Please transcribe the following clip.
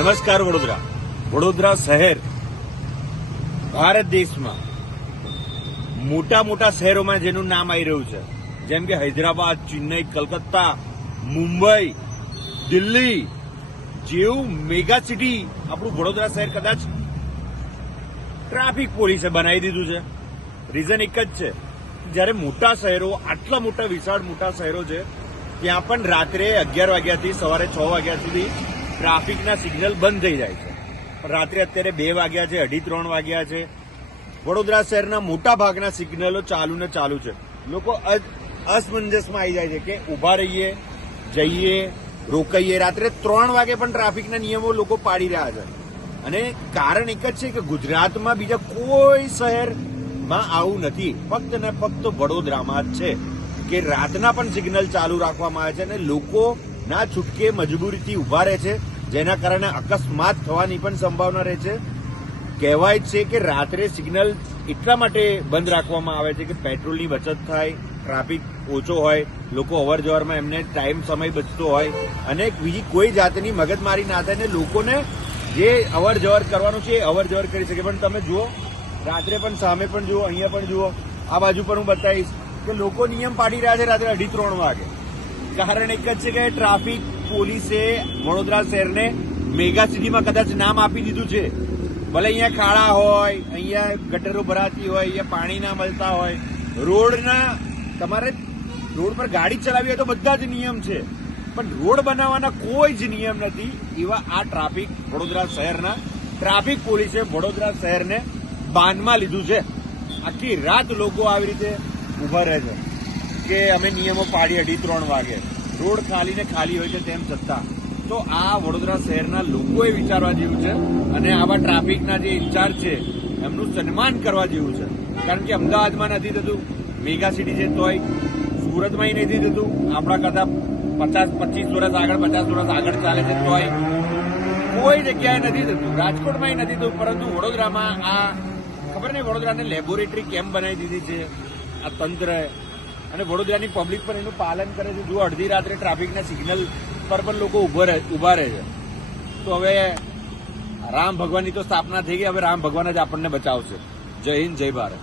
નમસ્કાર વડોદરા. વડોદરા શહેર ભારત દેશમાં મોટા મોટા શહેરોમાં જેનું નામ આવી રહ્યું છે, જેમ કે હૈદરાબાદ, ચેન્નઈ, કલકત્તા, મુંબઈ, દિલ્હી જેવું મેગા સિટી આપણું વડોદરા શહેર કદાચ ટ્રાફિક પોલીસે બનાવી દીધું છે. રીઝન એક જ છે, જ્યારે મોટા શહેરો, આટલા મોટા વિશાળ મોટા શહેરો છે, ત્યાં પણ રાત્રે 11 વાગ્યાથી સવારે 6 વાગ્યા સુધી ટ્રાફિકના સિગ્નલ બંધ થઈ જાય છે. પણ રાત્રે અત્યારે 2 વાગ્યા છે, 2:30 વાગ્યા છે, વડોદરા શહેરના મોટા ભાગના સિગ્નલો ચાલુ ને ચાલુ છે. લોકો અસમંજસમાં આવી જાય છે કે ઉભા રહીએ, જઈએ, રોકાઈએ. રાત્રે 3 વાગે પણ ટ્રાફિકના નિયમો લોકો પાડી રહ્યા છે. અને કારણ એક જ છે કે ગુજરાતમાં બીજા કોઈ શહેરમાં આવું નથી, ફક્ત ને ફક્ત વડોદરામાં જ છે કે રાતના પણ સિગ્નલ ચાલુ રાખવામાં આવે છે અને લોકો ના છૂટકે મજબૂરીથી ઉભા રહે છે, જેના કારણે અકસ્માત થવાની પણ સંભાવના રહે છે. કહેવાય છે કે રાત્રે સિગ્નલ એટલા માટે બંધ રાખવામાં આવે છે કે પેટ્રોલની બચત થાય, ટ્રાફિક ઓછો હોય, લોકો અવર જવરમાં એમને ટાઈમ સમય બચતો હોય અને બીજી કોઈ જાતની મગજમારી ના થાય ને લોકોને જે અવર જવર કરવાનું છે એ અવર જવર કરી શકે. પણ તમે જુઓ, રાત્રે પણ સામે પણ જુઓ, અહીંયા પણ જુઓ, આ બાજુ પણ હું બતાવીશ કે લોકો નિયમ પાડી રહ્યા છે રાત્રે 2:30 વાગે. કારણ એક જ છે કે ટ્રાફિક પોલીસે વડોદરા શહેરને મેગા સિટીમાં કદાચ નામ આપી દીધું છે. ભલે અહીંયા ખાડા હોય, અહીંયા ગટરો ભરાતી હોય, અહીંયા પાણી ના મળતા હોય, તમારે રોડ પર ગાડી ચલાવી હોય તો બધા જ નિયમ છે, પણ રોડ બનાવવાના કોઈ જ નિયમ નથી. એવા આ ટ્રાફિક વડોદરા શહેરના ટ્રાફિક પોલીસે વડોદરા શહેરને બાનમાં લીધું છે. આખી રાત લોકો આવી રીતે ઉભા રહે છે કે અમે નિયમો પાડી 2:30 વાગે, રોડ ખાલી ને ખાલી હોય છે તેમ છતાં. તો આ વડોદરા શહેરના લોકોએ વિચારવા જેવું છે અને આવા ટ્રાફિકના જે ઇન્ચાર્જ છે એમનું સન્માન કરવા જેવું છે. કારણ કે અમદાવાદમાં નથી થતું, મેગા સિટી છે તોય, સુરતમાં નથી થતું, આપણા કરતા 25 વર્ષ આગળ, 50 વર્ષ આગળ ચાલે છે તોય કોઈ જગ્યાએ નથી થતું, રાજકોટમાં નથી થતું. પરંતુ વડોદરામાં આ ખબર નહીં વડોદરાને લેબોરેટરી કેમ બનાવી દીધી છે આ તંત્રએ, અને વડોદરાની પબ્લિક પણ એનું પાલન કરે છે. જો અડધી રાત્રે ટ્રાફિકના સિગ્નલ પર પણ લોકો ઉભા રહે છે. તો હવે રામ ભગવાનની તો સ્થાપના થઈ ગઈ, હવે રામ ભગવાન જ આપણને બચાવશે. જય હિન્દ, જય ભારત.